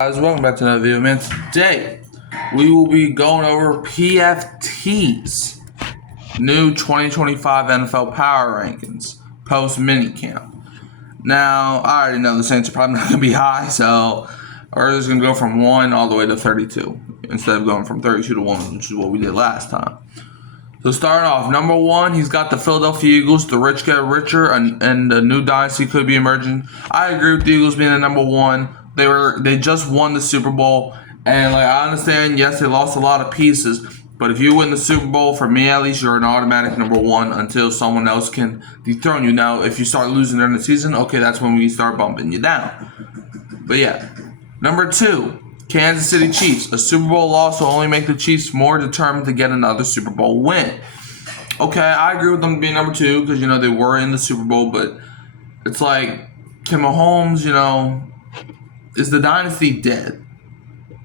Guys, welcome back to another video, man. Today, we will be going over PFTs, new 2025 NFL Power Rankings, post-minicamp. Now, I already know the Saints are probably not going to be high, so we're just going to go from 1 all the way to 32, instead of going from 32 to 1, which is what we did last time. So starting off, number 1, he's got the Philadelphia Eagles. The rich get richer, and a new dynasty could be emerging. I agree with the Eagles being the number 1. They just won the Super Bowl, and I understand, yes, they lost a lot of pieces, but if you win the Super Bowl, for me at least, you're an automatic number 1 until someone else can dethrone you. Now, if you start losing during the season, okay, that's when we start bumping you down. But yeah, number 2, Kansas City Chiefs. A Super Bowl loss will only make the Chiefs more determined to get another Super Bowl win. Okay, I agree with them being number 2 because they were in the Super Bowl, but it's like, can Mahomes, is the dynasty dead?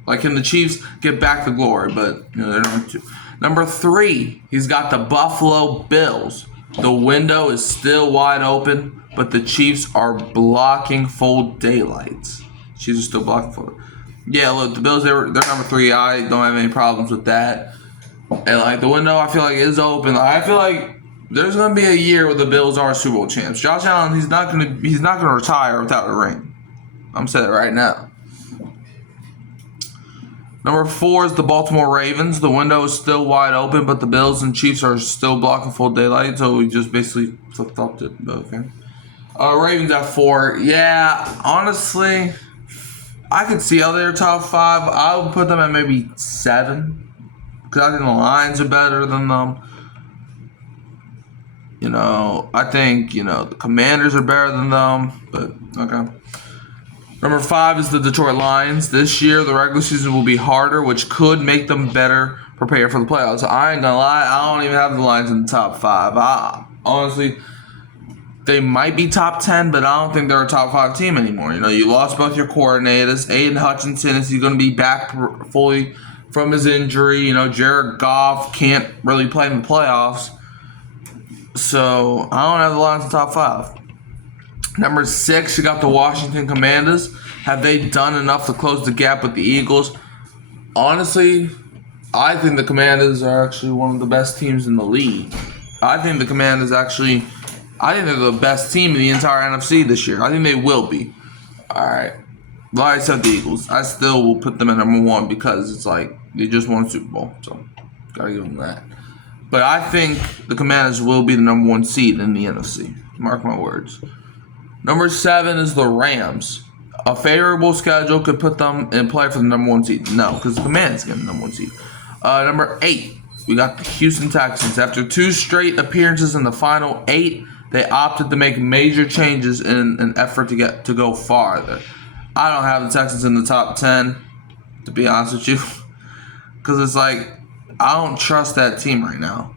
Can the Chiefs get back to glory? But they're number 2. Number 3, he's got the Buffalo Bills. The window is still wide open, but the Chiefs are blocking full daylights. Chiefs are still blocking full. Yeah, look, the Bills, they're number 3. I don't have any problems with that. And the window, I feel like is open. I feel like there's gonna be a year where the Bills are Super Bowl champs. Josh Allen, he's not gonna retire without a ring. I'm saying it right now. Number 4 is the Baltimore Ravens. The window is still wide open, but the Bills and Chiefs are still blocking full daylight, so we just basically flip-flopped it. Okay. Ravens at 4. Yeah, honestly, I could see how they're top 5. I would put them at maybe 7, because I think the Lions are better than them. I think, the Commanders are better than them, but okay. Number 5 is the Detroit Lions. This year, the regular season will be harder, which could make them better prepared for the playoffs. I ain't gonna lie, I don't even have the Lions in the top 5. Honestly, they might be top 10, but I don't think they're a top 5 team anymore. You lost both your coordinators. Aiden Hutchinson, is he going to be back fully from his injury? Jared Goff can't really play in the playoffs. So, I don't have the Lions in the top 5. Number 6, you got the Washington Commanders. Have they done enough to close the gap with the Eagles? Honestly, I think the Commanders are actually one of the best teams in the league. I think they're the best team in the entire NFC this year. I think they will be. Alright. Like I said, the Eagles. I still will put them at number 1 because it's they just won a Super Bowl. So, gotta give them that. But I think the Commanders will be the number 1 seed in the NFC. Mark my words. Number 7 is the Rams. A favorable schedule could put them in play for the number 1 seed. No, because the Commanders get the number 1 seed. Number 8, we got the Houston Texans. After 2 straight appearances in the final 8, they opted to make major changes in an effort to go farther. I don't have the Texans in the top 10, to be honest with you, because it's I don't trust that team right now.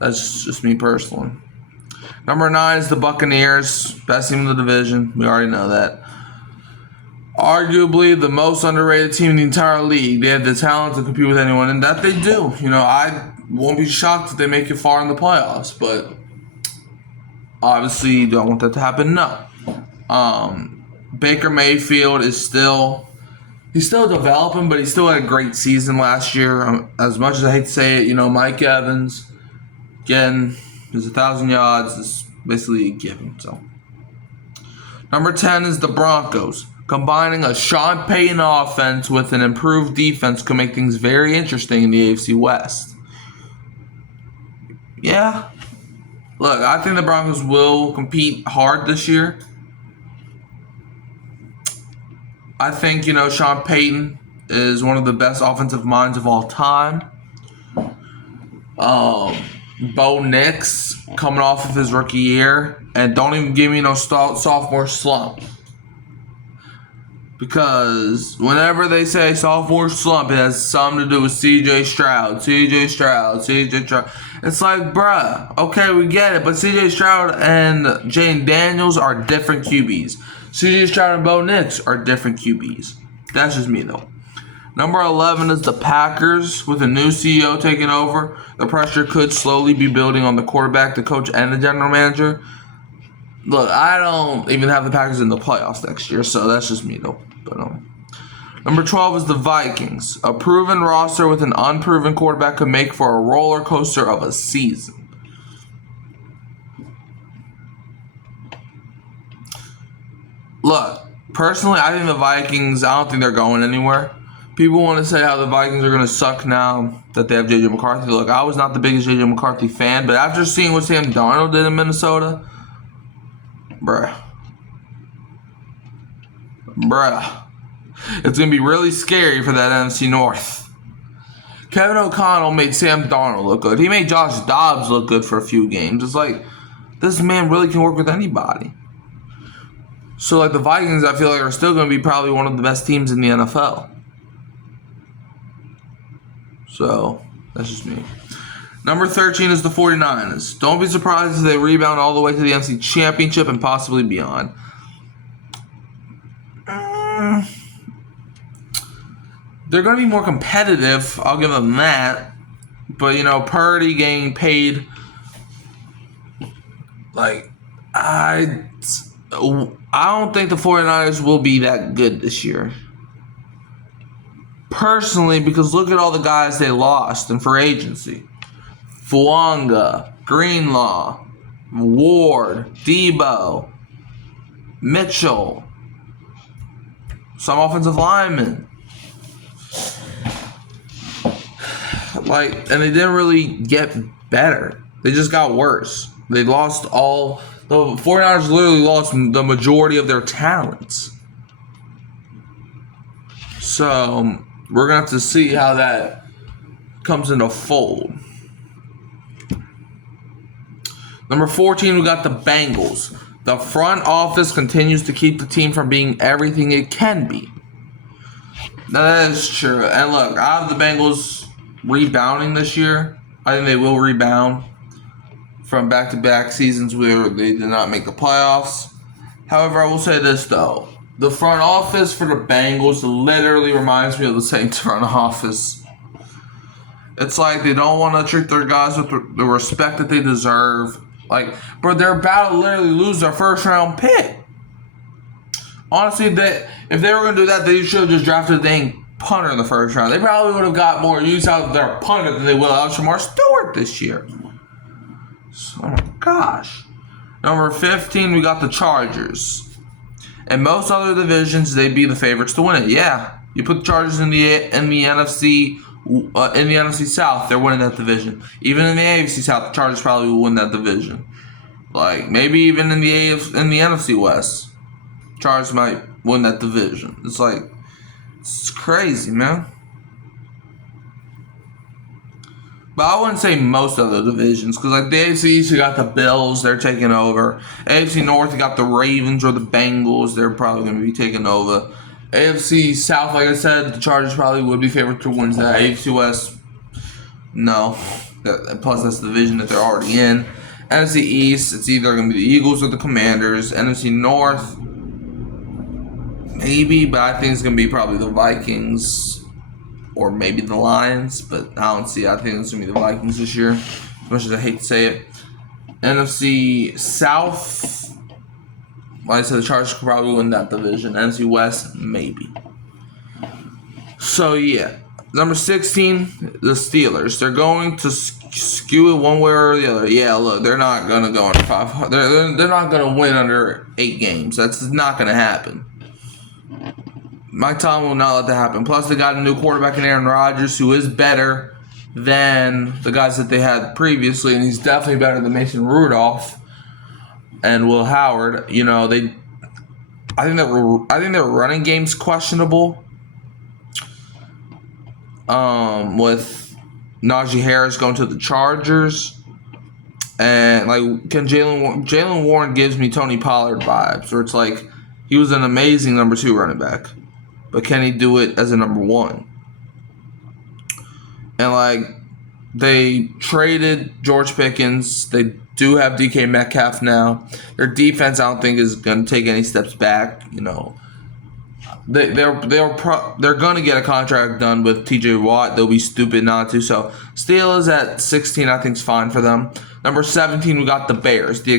That's just me personally. Number 9 is the Buccaneers, best team in the division. We already know that. Arguably the most underrated team in the entire league. They have the talent to compete with anyone, and that they do. I won't be shocked if they make it far in the playoffs, but obviously you don't want that to happen. No. Baker Mayfield is he's still developing, but he still had a great season last year. As much as I hate to say it, Mike Evans, again, there's 1,000 yards. It's basically a given. So, number 10 is the Broncos. Combining a Sean Payton offense with an improved defense could make things very interesting in the AFC West. Yeah. Look, I think the Broncos will compete hard this year. I think, Sean Payton is one of the best offensive minds of all time. Bo Nix coming off of his rookie year, and don't even give me no sophomore slump, because whenever they say sophomore slump, it has something to do with CJ Stroud. It's bruh, okay, we get it, but CJ Stroud and Jane Daniels are different QBs. CJ Stroud and Bo Nix are different QBs. That's just me though. Number 11 is the Packers. With a new CEO taking over, the pressure could slowly be building on the quarterback, the coach, and the general manager. Look, I don't even have the Packers in the playoffs next year, so that's just me, though. But Number 12 is the Vikings. A proven roster with an unproven quarterback could make for a roller coaster of a season. Look, personally, I think the Vikings, I don't think they're going anywhere. People want to say how the Vikings are going to suck now that they have J.J. McCarthy. Look, I was not the biggest J.J. McCarthy fan, but after seeing what Sam Darnold did in Minnesota, bruh, it's going to be really scary for that NFC North. Kevin O'Connell made Sam Darnold look good. He made Josh Dobbs look good for a few games. It's like, this man really can work with anybody. So, like, the Vikings, I feel like, are still going to be probably one of the best teams in the NFL. So, that's just me. Number 13 is the 49ers. Don't be surprised if they rebound all the way to the NFC Championship and possibly beyond. They're going to be more competitive. I'll give them that. But, you know, Purdy getting paid, like, I don't think the 49ers will be that good this year. Personally, because look at all the guys they lost in free agency. Fuanga, Greenlaw, Ward, Debo, Mitchell, some offensive linemen. Like, and they didn't really get better. They just got worse. They lost all. The 49ers literally lost the majority of their talents. So, we're going to have to see how that comes into fold. Number 14, we got the Bengals. The front office continues to keep the team from being everything it can be. Now, that is true. And look, I have the Bengals rebounding this year. I think they will rebound from back-to-back seasons where they did not make the playoffs. However, I will say this, though. The front office for the Bengals literally reminds me of the Saints front office. It's like they don't want to treat their guys with the respect that they deserve. Like, bro, they're about to literally lose their first-round pick. Honestly, if they were going to do that, they should have just drafted a dang punter in the first round. They probably would have got more use out of their punter than they will out of Shamar Stewart this year. So, oh my gosh. Number 15, we got the Chargers. In most other divisions, they'd be the favorites to win it. Yeah, you put the Chargers in the NFC South, they're winning that division. Even in the AFC South, the Chargers probably will win that division. Like, maybe even in the NFC West, Chargers might win that division. It's like, it's crazy, man. But I wouldn't say most of the divisions, because like the AFC East, you got the Bills, they're taking over. AFC North, you got the Ravens or the Bengals, they're probably going to be taking over. AFC South, like I said, the Chargers probably would be favored to win that. AFC West, no. Plus, that's the division that they're already in. NFC East, it's either going to be the Eagles or the Commanders. NFC North, maybe, but I think it's going to be probably the Vikings or maybe the Lions, but I don't see. I think it's going to be the Vikings this year, as much as I hate to say it. NFC South, like I said, the Chargers could probably win that division. NFC West, maybe. So, yeah. Number 16, the Steelers. They're going to skew it one way or the other. Yeah, look, they're not going to go under 500. They're not going to win under 8 games. That's not going to happen. Mike Tomlin will not let that happen. Plus, they got a new quarterback in Aaron Rodgers, who is better than the guys that they had previously, and he's definitely better than Mason Rudolph and Will Howard. You know, I think their running game's questionable. With Najee Harris going to the Chargers, and like, can Jalen Warren gives me Tony Pollard vibes, where it's like he was an amazing number 2 running back, but can he do it as a number 1? And like, they traded George Pickens. They do have DK Metcalf now. Their defense, I don't think, is going to take any steps back. You know, they're going to get a contract done with T.J. Watt. They'll be stupid not to. So Steelers at 16, I think, is fine for them. Number 17, we got the Bears. The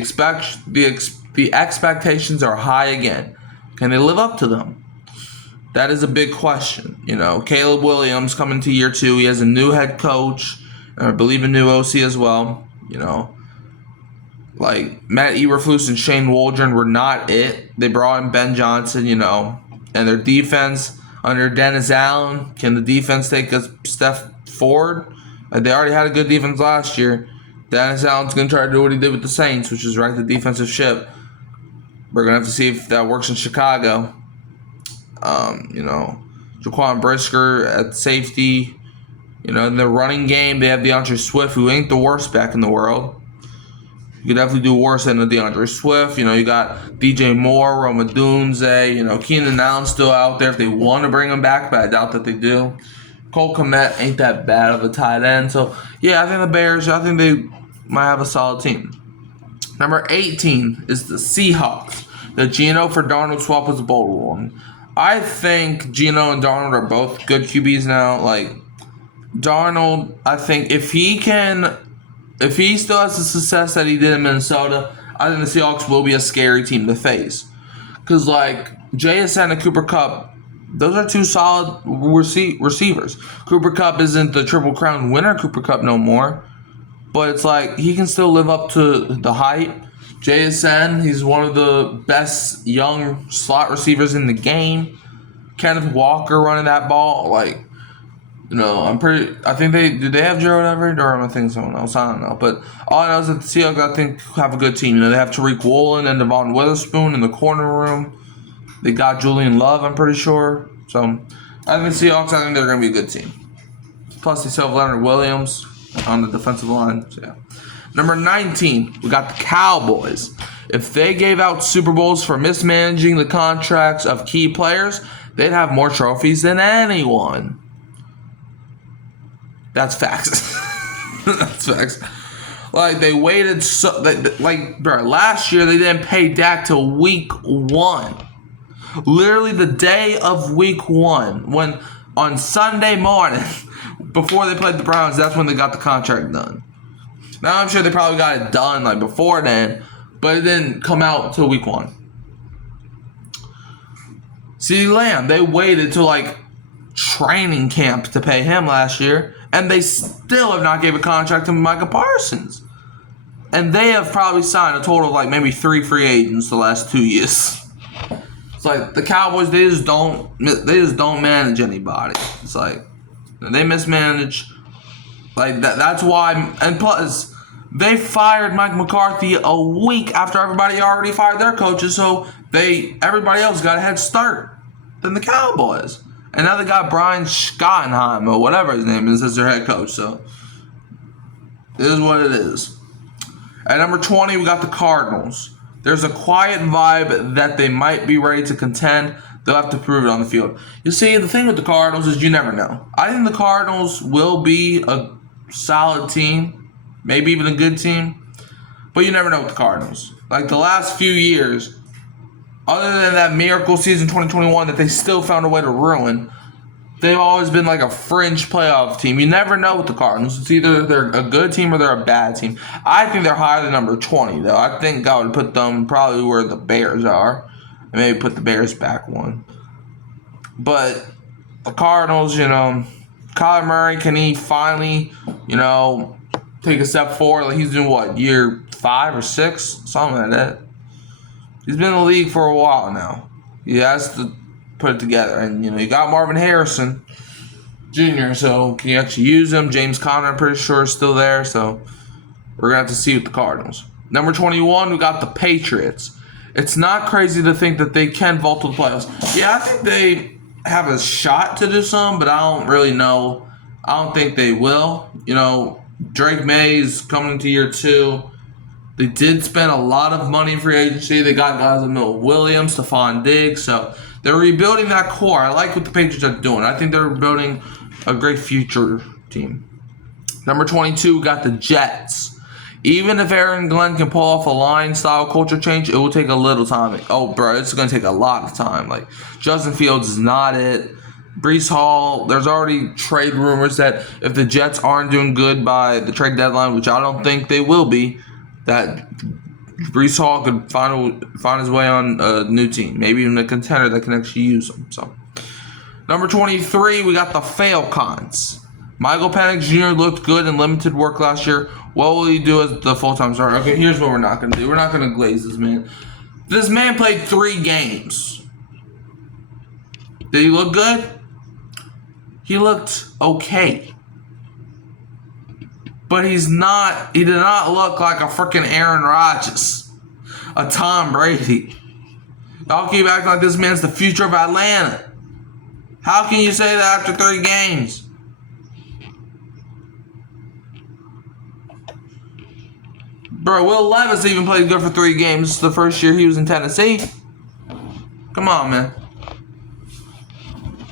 expectations are high again. Can they live up to them? That is a big question. Caleb Williams coming to year 2. He has a new head coach, and I believe a new OC as well. Like Matt Eberflus and Shane Waldron were not it. They brought in Ben Johnson, and their defense under Dennis Allen. Can the defense take a step forward? They already had a good defense last year. Dennis Allen's going to try to do what he did with the Saints, which is right the defensive ship. We're going to have to see if that works in Chicago. Jaquan Brisker at safety. In the running game, they have DeAndre Swift, who ain't the worst back in the world. You could definitely do worse than the DeAndre Swift. You got DJ Moore, Roma Dunze. Keenan Allen's still out there if they want to bring him back, but I doubt that they do. Cole Kmet ain't that bad of a tight end. So, yeah, I think the Bears, they might have a solid team. Number 18 is the Seahawks. The Geno for Darnold swap was a bold one. I think Geno and Darnold are both good QBs now. Like, Darnold, I think if he still has the success that he did in Minnesota, I think the Seahawks will be a scary team to face. Because, JSN and Cooper Kupp, those are two solid receivers. Cooper Kupp isn't the Triple Crown winner Cooper Kupp no more. But it's he can still live up to the hype. JSN, he's one of the best young slot receivers in the game. Kenneth Walker running that ball, I think they have Gerald Everett, or am I thinking someone else? I don't know. But all I know is that the Seahawks, I think, have a good team. They have Tariq Woolen and Devon Witherspoon in the corner room. They got Julian Love, I'm pretty sure. So, I think the Seahawks, I think they're going to be a good team. Plus, they still have Leonard Williams on the defensive line. So, yeah. Number 19, we got the Cowboys. If they gave out Super Bowls for mismanaging the contracts of key players, they'd have more trophies than anyone. That's facts. That's facts. They waited last year they didn't pay Dak till week 1. Literally the day of week 1. When on Sunday morning, before they played the Browns, that's when they got the contract done. Now I'm sure they probably got it done before then, but it didn't come out till week 1. CeeDee Lamb, they waited till training camp to pay him last year, and they still have not gave a contract to Micah Parsons. And they have probably signed a total of maybe 3 free agents the last 2 years. It's the Cowboys, they just don't manage anybody. It's they mismanage. That's why, and plus, they fired Mike McCarthy a week after everybody already fired their coaches, so everybody else got a head start than the Cowboys. And now they got Brian Schottenheim, or whatever his name is, as their head coach, so it is what it is. At number 20, we got the Cardinals. There's a quiet vibe that they might be ready to contend. They'll have to prove it on the field. You see, the thing with the Cardinals is you never know. I think the Cardinals will be a solid team, maybe even a good team, but you never know with the Cardinals. The last few years, other than that miracle season 2021 that they still found a way to ruin, they've always been a fringe playoff team. You never know with the Cardinals. It's either they're a good team or they're a bad team. I think they're higher than number 20, though. I think I would put them probably where the Bears are, and maybe put the Bears back one. But the Cardinals, Kyler Murray, can he finally, take a step forward? He's doing year 5 or 6? Something like that. He's been in the league for a while now. He has to put it together. And, you got Marvin Harrison Jr., so can you actually use him? James Conner, I'm pretty sure, is still there. So we're going to have to see with the Cardinals. Number 21, we got the Patriots. It's not crazy to think that they can vault to the playoffs. Yeah, I think they have a shot to do some, but I don't really know. I don't think they will. Drake May is coming to year 2. They did spend a lot of money in free agency. They got guys like Milt Williams, Stephon Diggs. So they're rebuilding that core. I like what the Patriots are doing. I think they're building a great future team. Number 22, we got the Jets. Even if Aaron Glenn can pull off a line-style culture change, it will take a little time. It's going to take a lot of time. Justin Fields is not it. Breece Hall, there's already trade rumors that if the Jets aren't doing good by the trade deadline, which I don't think they will be, that Breece Hall could find his way on a new team, maybe even a contender that can actually use him. So Number 23, we got the Falcons. Michael Penix Jr. looked good in limited work last year. What will he do as the full-time starter? Okay, here's what we're not going to do. We're not going to glaze this man. This man played 3 games. Did he look good? He looked okay. But he did not look like a freaking Aaron Rodgers. A Tom Brady. Y'all keep acting like this man's the future of Atlanta. How can you say that after 3 games? Bro, Will Levis even played good for 3 games the first year he was in Tennessee. Come on, man.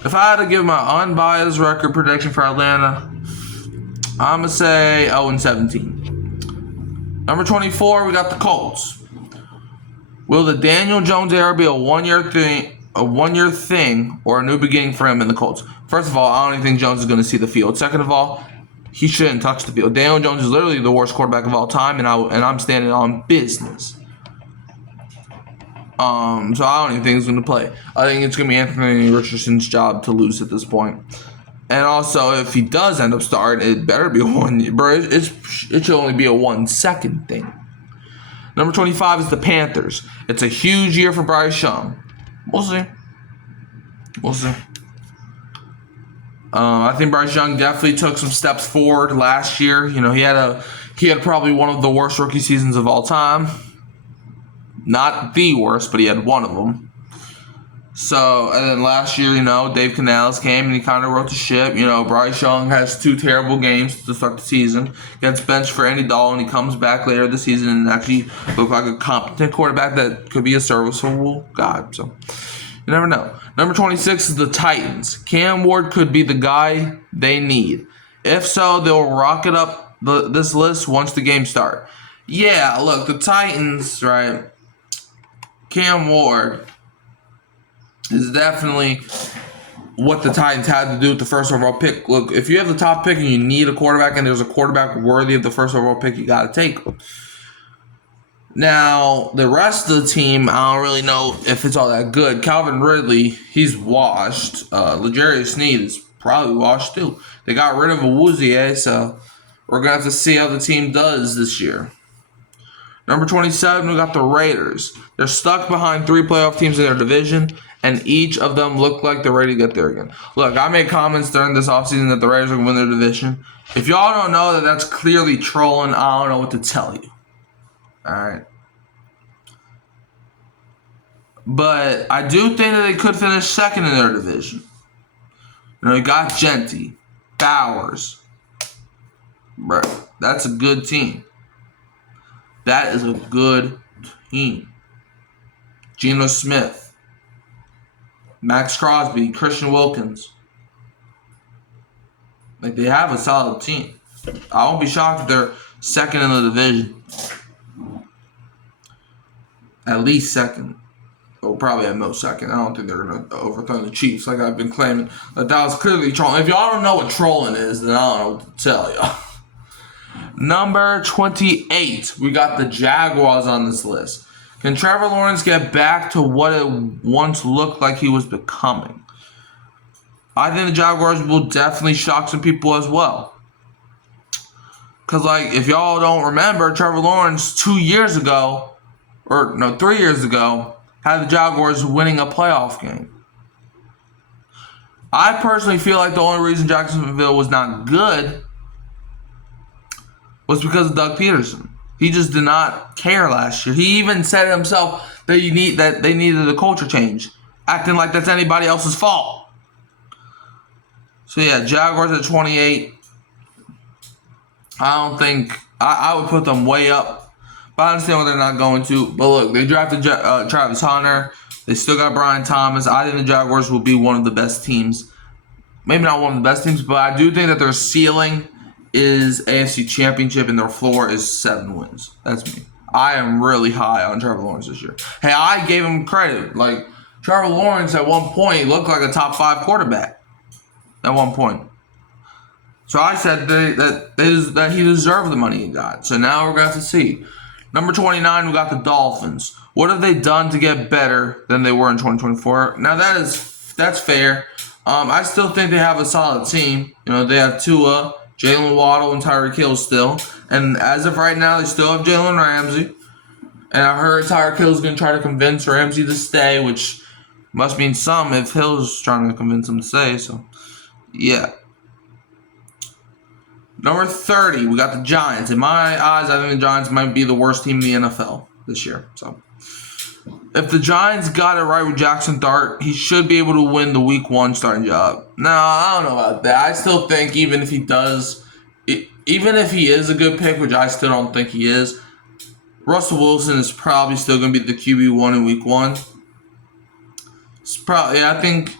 If I had to give my unbiased record prediction for Atlanta, I'm going to say 0-17. Number 24, we got the Colts. Will the Daniel Jones era be a one-year thing, or a new beginning for him in the Colts? First of all, I don't even think Jones is going to see the field. Second of all, he shouldn't touch the field. Daniel Jones is literally the worst quarterback of all time, and I'm standing on business. So I don't even think he's going to play. I think it's going to be Anthony Richardson's job to lose at this point. And also, if he does end up starting, it better be it should only be a 1-second thing. Number 25 is the Panthers. It's a huge year for Bryce Young. We'll see. I think Bryce Young definitely took some steps forward last year. You know, he had probably one of the worst rookie seasons of all time. Not the worst, but he had one of them. So, and then last year, you know, Dave Canales came and he kind of wrote the ship. You know, Bryce Young has 2 terrible games to start the season. Gets benched for Andy Dalton. He comes back later this season and actually look like a competent quarterback that could be a serviceable guy. So, you never know. Number 26 is the Titans. Cam Ward could be the guy they need. If so, they'll rocket up this list once the games start. Yeah, look, the Titans, right? Cam Ward is definitely what the Titans had to do with the first overall pick. Look, if you have the top pick and you need a quarterback and there's a quarterback worthy of the first overall pick, you got to take him. Now, the rest of the team, I don't really know if it's all that good. Calvin Ridley, he's washed. L'Jarius Sneed is probably washed too. They got rid of Awuzie, so we're going to have to see how the team does this year. Number 27, we got the Raiders. They're stuck behind 3 playoff teams in their division, and each of them look like they're ready to get there again. Look, I made comments during this offseason that the Raiders are going to win their division. If y'all don't know that that's clearly trolling, I don't know what to tell you. Alright. But I do think that they could finish second in their division. You know, you got Genty, Bowers. Bro, that's a good team. That is a good team. Geno Smith, Max Crosby, Christian Wilkins. Like, they have a solid team. I won't be shocked if they're second in the division. At least second. Well, probably at most second. I don't think they're going to overthrow the Chiefs like I've been claiming. But that was clearly trolling. If y'all don't know what trolling is, then I don't know what to tell y'all. Number 28. We got the Jaguars on this list. Can Trevor Lawrence get back to what it once looked like he was becoming? I think the Jaguars will definitely shock some people as well. Because, like, if y'all don't remember, Trevor Lawrence 3 years ago, had the Jaguars winning a playoff game. I personally feel like the only reason Jacksonville was not good was because of Doug Peterson. He just did not care last year. He even said himself that they needed a culture change, acting like that's anybody else's fault. So yeah, Jaguars at 28. I don't think I would put them way up. But I understand what they're not going to. But look, they drafted Travis Hunter. They still got Brian Thomas. I think the Jaguars will be one of the best teams. Maybe not one of the best teams, but I do think that their ceiling is AFC Championship and their floor is 7 wins. That's me. I am really high on Trevor Lawrence this year. Hey, I gave him credit. Like, Trevor Lawrence at one point looked like a top 5 quarterback. At one point. So I said that he deserved the money he got. So now we're going to have to see. Number 29, we got the Dolphins. What have they done to get better than they were in 2024? Now that's fair. I still think they have a solid team. You know, they have Tua, Jalen Waddle, and Tyreek Hill still. And as of right now, they still have Jalen Ramsey. And I heard Tyreek Hill's going to try to convince Ramsey to stay, which must mean some if Hill's trying to convince him to stay. So, yeah. Number 30, we got the Giants. In my eyes, I think the Giants might be the worst team in the NFL this year. So, if the Giants got it right with Jackson Dart, he should be able to win the Week 1 starting job. No, I don't know about that. I still think even if he does, even if he is a good pick, which I still don't think he is, Russell Wilson is probably still going to be the QB1 in Week 1. It's probably, I think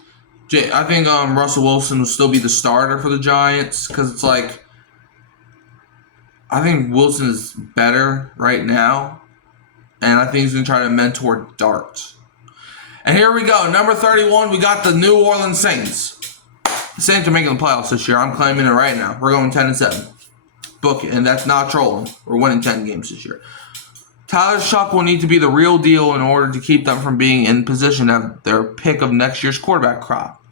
Russell Wilson will still be the starter for the Giants because it's like, I think Wilson is better right now, and I think he's going to try to mentor Dart. And here we go. Number 31, we got the New Orleans Saints. The Saints are making the playoffs this year. I'm claiming it right now. We're going 10-7. Book it, and that's not trolling. We're winning 10 games this year. Tyler Shuck will need to be the real deal in order to keep them from being in position to have their pick of next year's quarterback crop.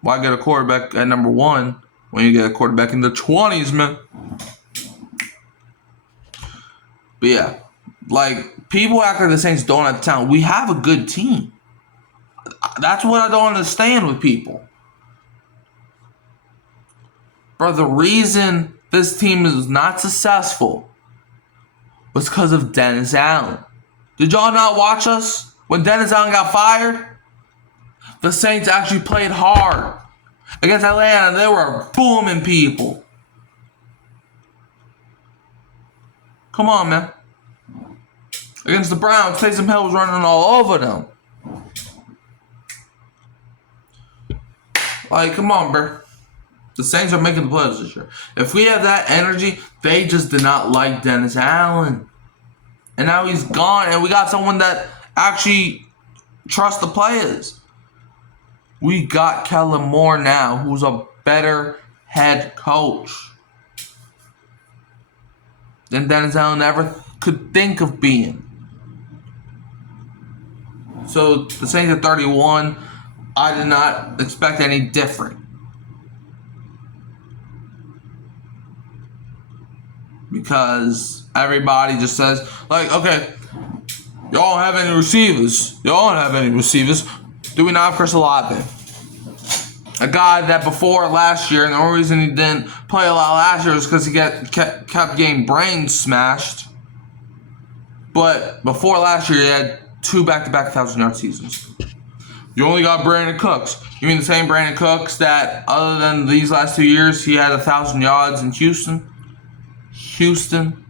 Why get a quarterback at number 1 when you get a quarterback in the 20s, man? But yeah, like, people act like the Saints don't have talent. We have a good team. That's what I don't understand with people. Bro, the reason this team is not successful was because of Dennis Allen. Did y'all not watch us when Dennis Allen got fired? The Saints actually played hard against Atlanta. They were booming people. Come on, man. Against the Browns, Taysom Hill was running all over them. Like, come on, bro. The Saints are making the playoffs this year. If we have that energy, they just did not like Dennis Allen. And now he's gone, and we got someone that actually trusts the players. We got Kellen Moore now, who's a better head coach than Dennis Allen ever could think of being. So the Saints at 31, I did not expect any different. Because everybody just says, like, okay, y'all don't have any receivers. Y'all don't have any receivers. Do we not have Chris Olave? A guy that before last year, and the only reason he didn't play a lot last year was because he kept getting brains smashed. But before last year, he had 2 back-to-back 1,000-yard seasons. You only got Brandon Cooks. You mean the same Brandon Cooks that, other than these last 2 years, he had 1,000 yards in Houston? Houston.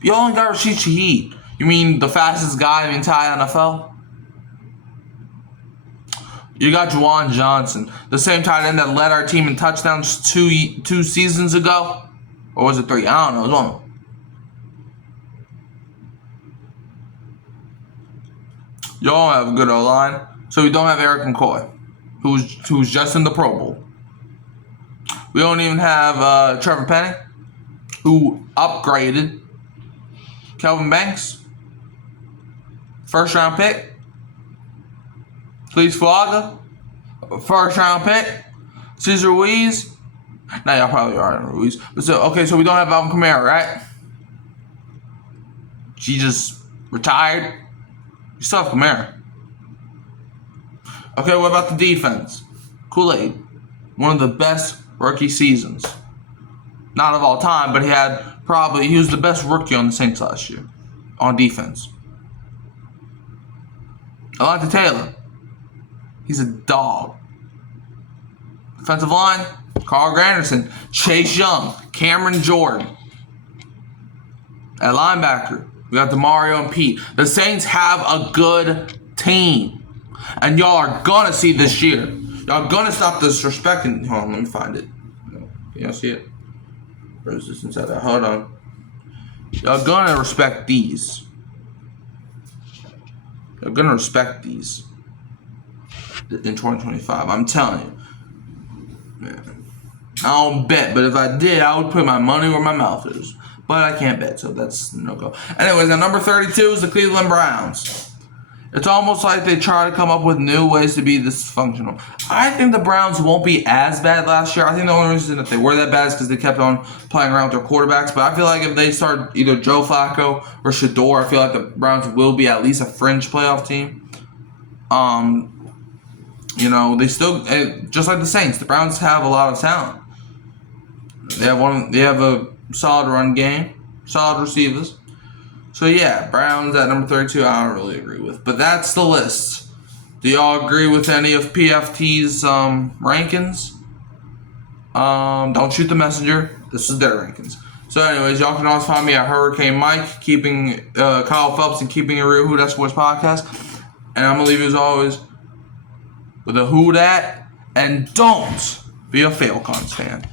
You only got Rashid Shaheed. You mean the fastest guy in the entire NFL? You got Juwan Johnson, the same tight end that led our team in touchdowns two seasons ago. Or was it 3? I don't know. It was one. Y'all have a good O-line. So we don't have Eric McCoy, who's just in the Pro Bowl. We don't even have Trevor Penning, who upgraded. Kelvin Banks, first round pick. Please Flogga, first round pick. Cesar Ruiz. Now y'all probably are in Ruiz. But so we don't have Alvin Kamara, right? She just retired. You still have Kamara. Okay, what about the defense? Kool-Aid, one of the best rookie seasons. Not of all time, but he was the best rookie on the Saints last year on defense. Alontae Taylor, he's a dog. Defensive line, Carl Granderson, Chase Young, Cameron Jordan. At linebacker, we got DeMario and Pete. The Saints have a good team. And y'all are going to see this year. Y'all going to stop disrespecting. Hold on, let me find it. Y'all see it? Where is this inside that? Hold on. Y'all going to respect these. Y'all going to respect these. In 2025. I'm telling you. Man. I don't bet, but if I did, I would put my money where my mouth is. But I can't bet, so that's no go. Anyways, now number 32 is the Cleveland Browns. It's almost like they try to come up with new ways to be dysfunctional. I think the Browns won't be as bad last year. I think the only reason that they were that bad is because they kept on playing around with their quarterbacks. But I feel like if they start either Joe Flacco or Shador, I feel like the Browns will be at least a fringe playoff team. They still, just like the Saints, the Browns have a lot of talent. They have a solid run game, solid receivers. So yeah, Browns at number 32, I don't really agree with. But that's the list. Do y'all agree with any of PFT's rankings? Don't shoot the messenger. This is their rankings. So anyways, y'all can always find me at Hurricane Mike, keeping Kyle Phelps and Keeping It Real Who Dat Sports Podcast. And I'm going to leave you as always with a who dat, and don't be a Falcons fan.